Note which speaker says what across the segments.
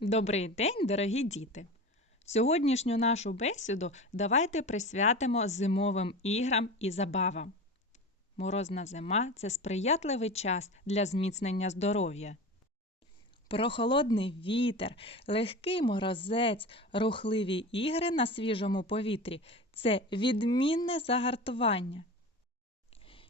Speaker 1: Добрий день, дорогі діти! Сьогоднішню нашу бесіду давайте присвятимо зимовим іграм і забавам. Морозна зима це сприятливий час для зміцнення здоров'я. Прохолодний вітер, легкий морозець, рухливі ігри на свіжому повітрі це відмінне загартування.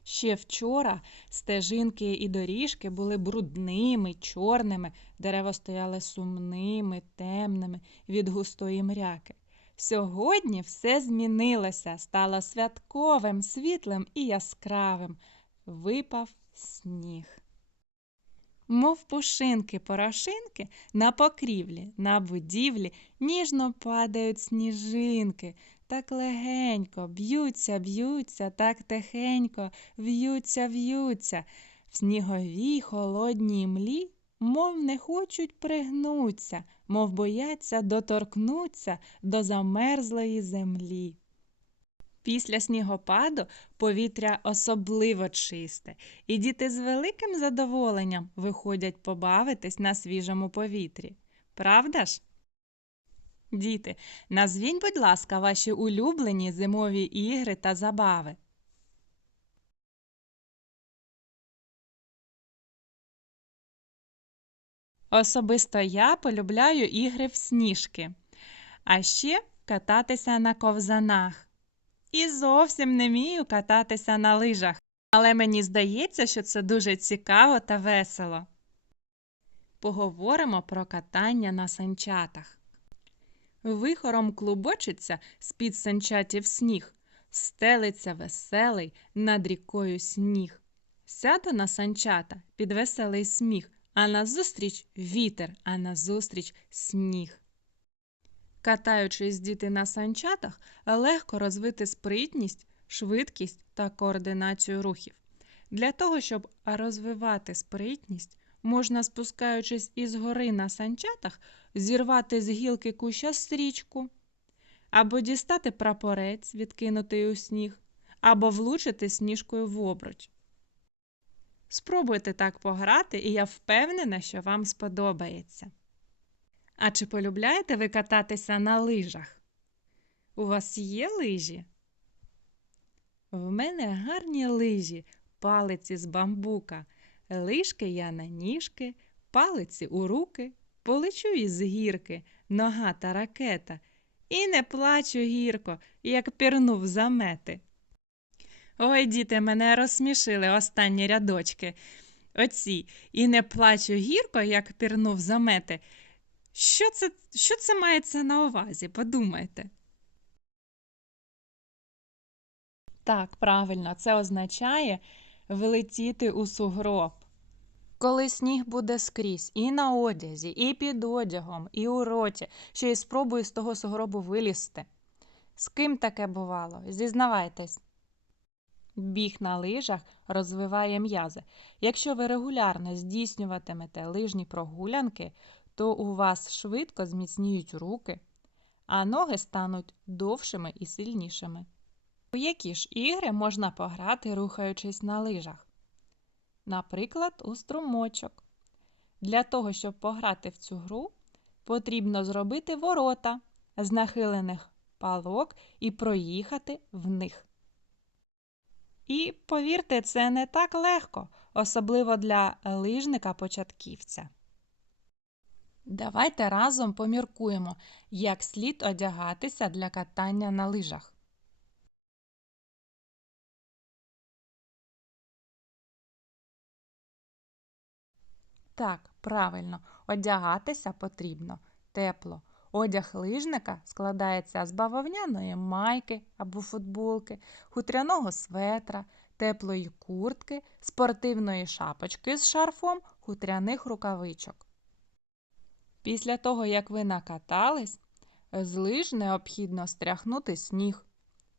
Speaker 1: Ще вчора стежинки і доріжки були брудними, чорними, дерева стояли сумними, темними від густої мряки. Сьогодні все змінилося, стало святковим, світлим і яскравим. Випав сніг. Мов пушинки порошинки, на покрівлі, на будівлі ніжно падають сніжинки, так легенько, б'ються, б'ються, так тихенько, в'ються, в'ються. В сніговій холодній млі, мов не хочуть пригнуться, мов бояться доторкнуться до замерзлої землі. Після снігопаду повітря особливо чисте, і діти з великим задоволенням виходять побавитись на свіжому повітрі. Правда ж? Діти, назвіть, будь ласка, ваші улюблені зимові ігри та забави. Особисто я полюбляю ігри в сніжки, а ще кататися на ковзанах. І зовсім не вмію кататися на лижах, але мені здається, що це дуже цікаво та весело. Поговоримо про катання на санчатах. Вихором клубочиться з-під санчатів сніг, стелиться веселий над рікою сніг. Сяду на санчата під веселий сміх, а назустріч вітер, а назустріч сніг. Катаючись діти на санчатах, легко розвити спритність, швидкість та координацію рухів. Для того, щоб розвивати спритність, можна, спускаючись із гори на санчатах, зірвати з гілки куща стрічку, або дістати прапорець, відкинутий у сніг, або влучити сніжкою в обруч. Спробуйте так пограти, і я впевнена, що вам сподобається. А чи полюбляєте ви кататися на лижах? У вас є лижі? В мене гарні лижі, палиці з бамбука. Лижки я на ніжки, палиці у руки, полечу із гірки, нога та ракета, і не плачу гірко, як пірнув замети. Ой, діти, мене розсмішили останні рядочки. Оці, і не плачу гірко, як пірнув замети. Що це, що це мається на увазі? Подумайте. Так, правильно, це означає влетіти у сугроб. Коли сніг буде скрізь, і на одязі, і під одягом, і у роті, ще й спробуй з того сугробу вилізти. З ким таке бувало? Зізнавайтесь. Біг на лижах розвиває м'язи. Якщо ви регулярно здійснюватимете лижні прогулянки, то у вас швидко зміцніють руки, а ноги стануть довшими і сильнішими. У які ж ігри можна пограти, рухаючись на лижах? Наприклад, у струмочок. Для того, щоб пограти в цю гру, потрібно зробити ворота з нахилених палок і проїхати в них. І повірте, це не так легко, особливо для лижника-початківця. Давайте разом поміркуємо, як слід одягатися для катання на лижах. Так, правильно, одягатися потрібно тепло. Одяг лижника складається з бавовняної майки або футболки, хутряного светра, теплої куртки, спортивної шапочки з шарфом, хутряних рукавичок. Після того, як ви накатались, з лиж необхідно стряхнути сніг,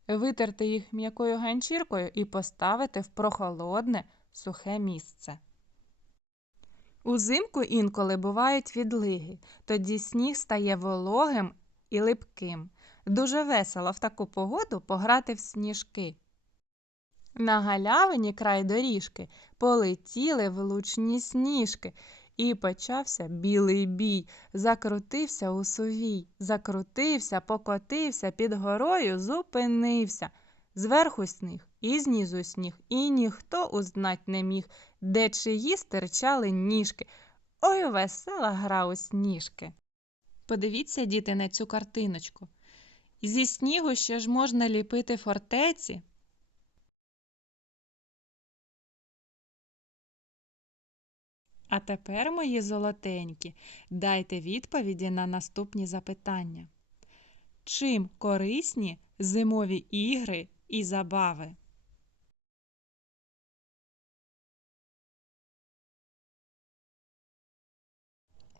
Speaker 1: витерти їх м'якою ганчіркою і поставити в прохолодне сухе місце. Узимку інколи бувають відлиги, тоді сніг стає вологим і липким. Дуже весело в таку погоду пограти в сніжки. На галявині край доріжки полетіли влучні сніжки, І почався білий бій. Закрутився у сувій, закрутився, покотився, під горою зупинився. Зверху сніг і знизу сніг, і ніхто узнать не міг, де чиї стирчали ніжки. Ой, весела гра у сніжки. Подивіться, діти, на цю картиночку. Зі снігу ще ж можна ліпити фортеці. А тепер, мої золотенькі, дайте відповіді на наступні запитання. Чим корисні зимові ігри і забави?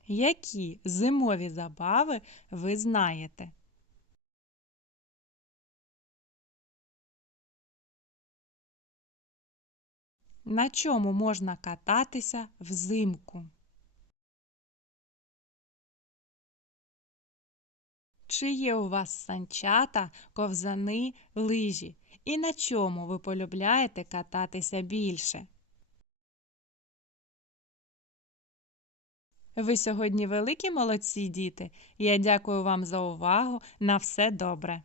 Speaker 1: Які зимові забави ви знаєте? На чому можна кататися взимку? Чи є у вас санчата, ковзани, лижі? І на чому ви полюбляєте кататися більше? Ви сьогодні великі молодці, діти. Я дякую вам за увагу. На все добре.